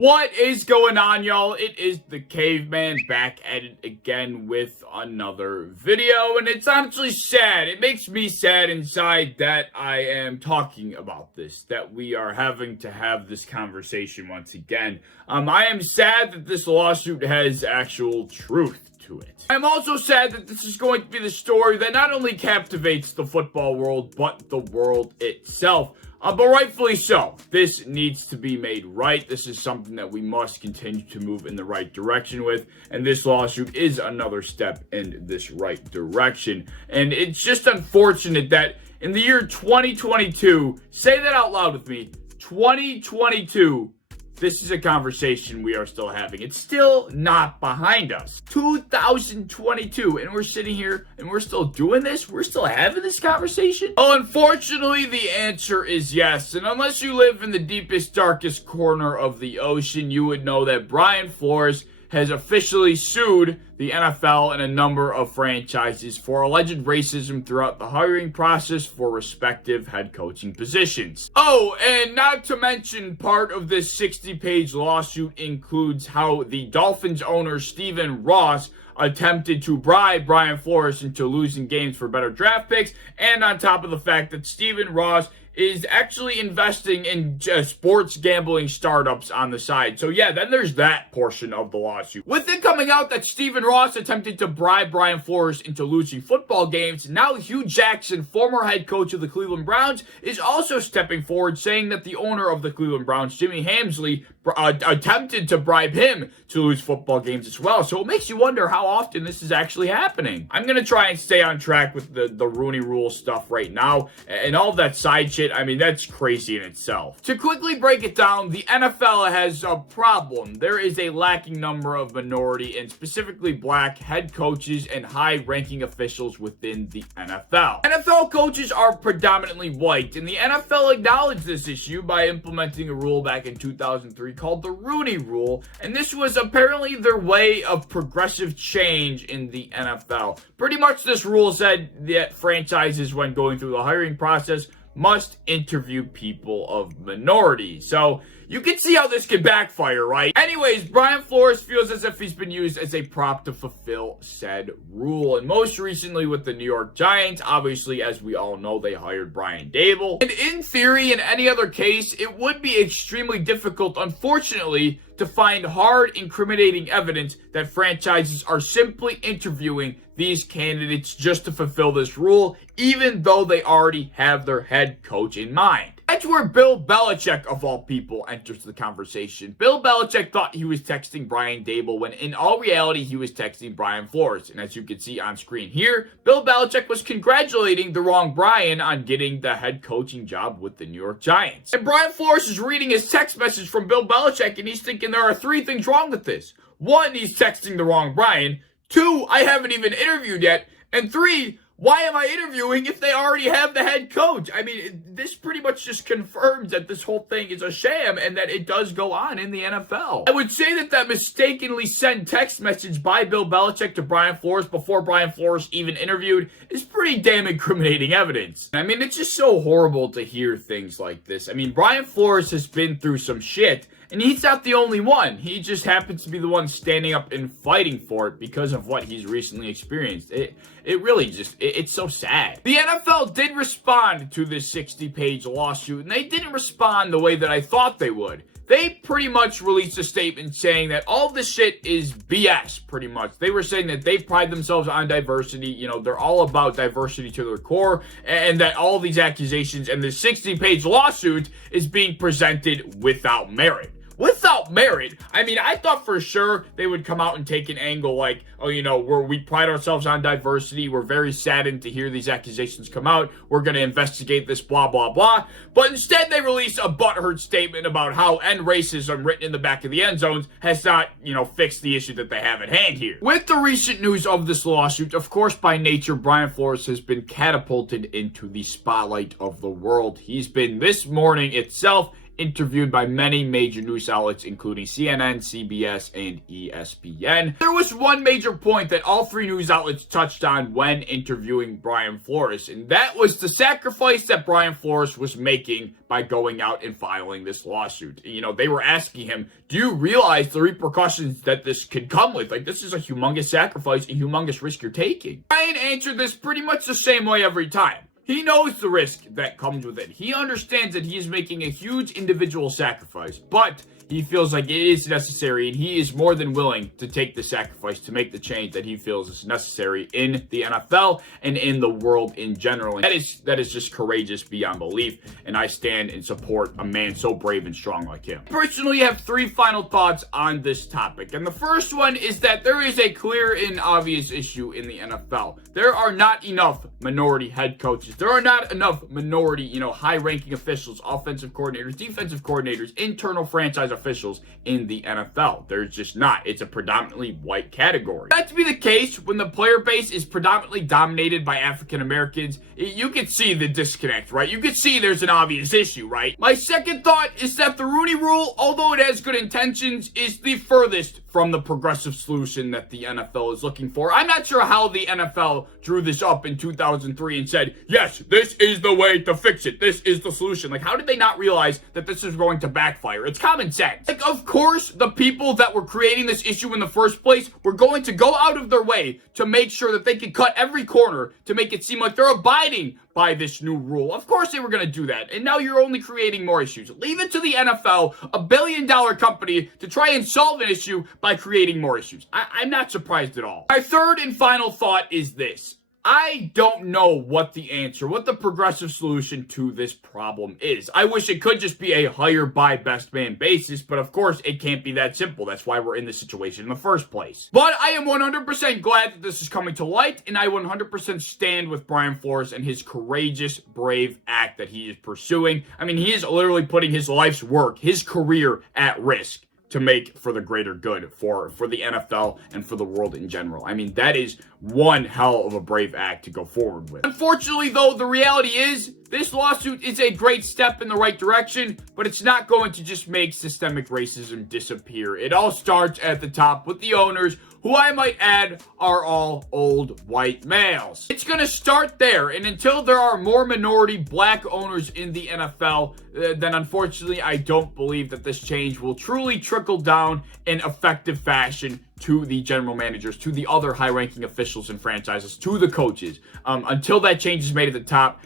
What is going on, y'all? It is the Caveman back at it again with another video, and it's honestly sad. It makes me sad inside that I am talking about this, that we are having to have this conversation once again. I am sad that this lawsuit has actual truth to it. I'm also sad that this is going to be the story that not only captivates the football world, but the world itself. But rightfully so. This needs to be made right. This is something that we must continue to move in the right direction with. And this lawsuit is another step in this right direction. And it's just unfortunate that in the year 2022, say that out loud with me, 2022, this is a conversation we are still having. It's still not behind us. 2022, and we're sitting here and we're still doing this? We're still having this conversation? Well, unfortunately, the answer is yes. And unless you live in the deepest, darkest corner of the ocean, you would know that Brian Flores has officially sued the NFL and a number of franchises for alleged racism throughout the hiring process for respective head coaching positions. Oh, and not to mention, part of this 60-page lawsuit includes how the Dolphins owner Stephen Ross attempted to bribe Brian Flores into losing games for better draft picks, and on top of the fact that Stephen Ross is actually investing in sports gambling startups on the side. So yeah, then there's that portion of the lawsuit. With it coming out that Stephen Ross attempted to bribe Brian Flores into losing football games, now Hugh Jackson, former head coach of the Cleveland Browns, is also stepping forward saying that the owner of the Cleveland Browns, Jimmy Hamsley, attempted to bribe him to lose football games as well. So it makes you wonder how often this is actually happening. I'm going to try and stay on track with the Rooney Rule stuff right now, and all that side shit. I mean, that's crazy in itself. To quickly break it down, the NFL has a problem. There is a lacking number of minority and specifically black head coaches and high-ranking officials within the NFL. NFL coaches are predominantly white, and the NFL acknowledged this issue by implementing a rule back in 2003 called the Rooney Rule, and this was apparently their way of progressive change in the NFL. Pretty much this rule said that franchises, when going through the hiring process, must interview people of minority. So you can see how this could backfire, right? Anyways, Brian Flores feels as if he's been used as a prop to fulfill said rule. And most recently with the New York Giants, obviously, as we all know, they hired Brian Daboll. And in theory, in any other case, it would be extremely difficult, unfortunately, to find hard, incriminating evidence that franchises are simply interviewing these candidates just to fulfill this rule, even though they already have their head coach in mind. That's where Bill Belichick, of all people, enters the conversation. Bill Belichick thought he was texting Brian Daboll when in all reality he was texting Brian Flores. And as you can see on screen here, Bill Belichick was congratulating the wrong Brian on getting the head coaching job with the New York Giants. And Brian Flores is reading his text message from Bill Belichick and he's thinking there are three things wrong with this. One, he's texting the wrong Brian. Two, I haven't even interviewed yet. And three, why am I interviewing if they already have the head coach? I mean, this pretty much just confirms that this whole thing is a sham and that it does go on in the NFL. I would say that mistakenly sent text message by Bill Belichick to Brian Flores before Brian Flores even interviewed is pretty damn incriminating evidence. I mean, it's just so horrible to hear things like this. I mean, Brian Flores has been through some shit, and he's not the only one. He just happens to be the one standing up and fighting for it because of what he's recently experienced. It really just, it's so sad. The NFL did respond to this 60-page lawsuit, and they didn't respond the way that I thought they would. They pretty much released a statement saying that all this shit is BS, pretty much. They were saying that they pride themselves on diversity. You know, they're all about diversity to their core, and that all these accusations and this 60-page lawsuit is being presented without merit. Without merit, I mean, I thought for sure they would come out and take an angle like, oh, you know, we pride ourselves on diversity. We're very saddened to hear these accusations come out. We're going to investigate this, blah, blah, blah. But instead, they release a butthurt statement about how end racism written in the back of the end zones has not, you know, fixed the issue that they have at hand here. With the recent news of this lawsuit, of course, by nature, Brian Flores has been catapulted into the spotlight of the world. He's been this morning itself interviewed by many major news outlets, including CNN, CBS, and ESPN. There was one major point that all three news outlets touched on when interviewing Brian Flores, and that was the sacrifice that Brian Flores was making by going out and filing this lawsuit. You know, they were asking him, do you realize the repercussions that this could come with? Like, this is a humongous sacrifice, a humongous risk you're taking. Brian answered this pretty much the same way every time. He knows the risk that comes with it. He understands that he is making a huge individual sacrifice, but he feels like it is necessary, and he is more than willing to take the sacrifice to make the change that he feels is necessary in the NFL and in the world in general. And that is just courageous beyond belief, and I stand and support a man so brave and strong like him. I personally have three final thoughts on this topic, and the first one is that there is a clear and obvious issue in the NFL. There are not enough minority head coaches. There are not enough minority, high-ranking officials, offensive coordinators, defensive coordinators, internal franchise officials in the NFL. There's just not. It's a predominantly white category. That to be the case when the player base is predominantly dominated by African Americans. You can see the disconnect, right? You can see there's an obvious issue, right? My second thought is that the Rooney Rule, although it has good intentions, is the furthest from the progressive solution that the NFL is looking for. I'm not sure how the NFL drew this up in 2003 and said, yes, this is the way to fix it. This is the solution. Like, how did they not realize that this is going to backfire? It's common sense. Like, of course, the people that were creating this issue in the first place were going to go out of their way to make sure that they could cut every corner to make it seem like they're abiding by this new rule. Of course they were going to do that, and now you're only creating more issues. Leave it to the NFL, a billion-dollar company, to try and solve an issue by creating more issues. I'm not surprised at all. My third and final thought is this. I don't know what the progressive solution to this problem is. I wish it could just be a hire by best man basis, but of course it can't be that simple. That's why we're in this situation in the first place. But I am 100% glad that this is coming to light, and I 100% stand with Brian Flores and his courageous, brave act that he is pursuing. I mean, he is literally putting his life's work, his career at risk to make for the greater good for the NFL and for the world in general. I mean, that is one hell of a brave act to go forward with. Unfortunately, though, the reality is this lawsuit is a great step in the right direction, but it's not going to just make systemic racism disappear. It all starts at the top with the owners, who I might add are all old white males. It's going to start there, and until there are more minority black owners in the NFL, then unfortunately I don't believe that this change will truly trickle down in effective fashion to the general managers, to the other high-ranking officials and franchises, to the coaches. Until that change is made at the top,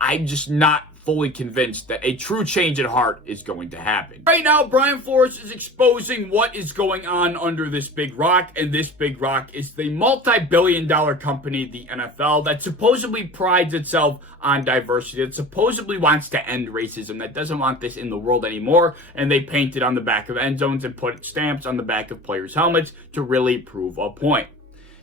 I'm just not fully convinced that a true change at heart is going to happen. Right now, Brian Flores is exposing what is going on under this big rock, and this big rock is the multi-billion-dollar company, the NFL, that supposedly prides itself on diversity, that supposedly wants to end racism, that doesn't want this in the world anymore, and they paint it on the back of end zones and put stamps on the back of players' helmets to really prove a point.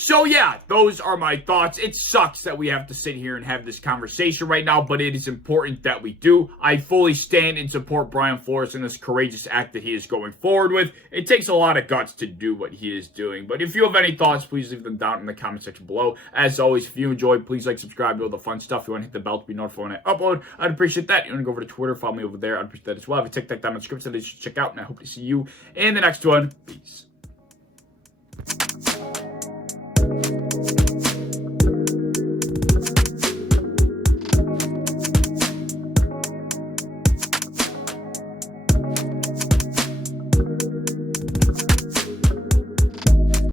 So yeah, those are my thoughts. It sucks that we have to sit here and have this conversation right now, but it is important that we do. I fully stand and support Brian Flores in this courageous act that he is going forward with. It takes a lot of guts to do what he is doing, but if you have any thoughts, please leave them down in the comment section below. As always, if you enjoyed, please like, subscribe, do all the fun stuff. If you want to hit the bell to be notified when I upload, I'd appreciate that. You want to go over to Twitter, follow me over there, I'd appreciate that as well. I have a TikTok down in the description that you should check out, and I hope to see you in the next one. Peace.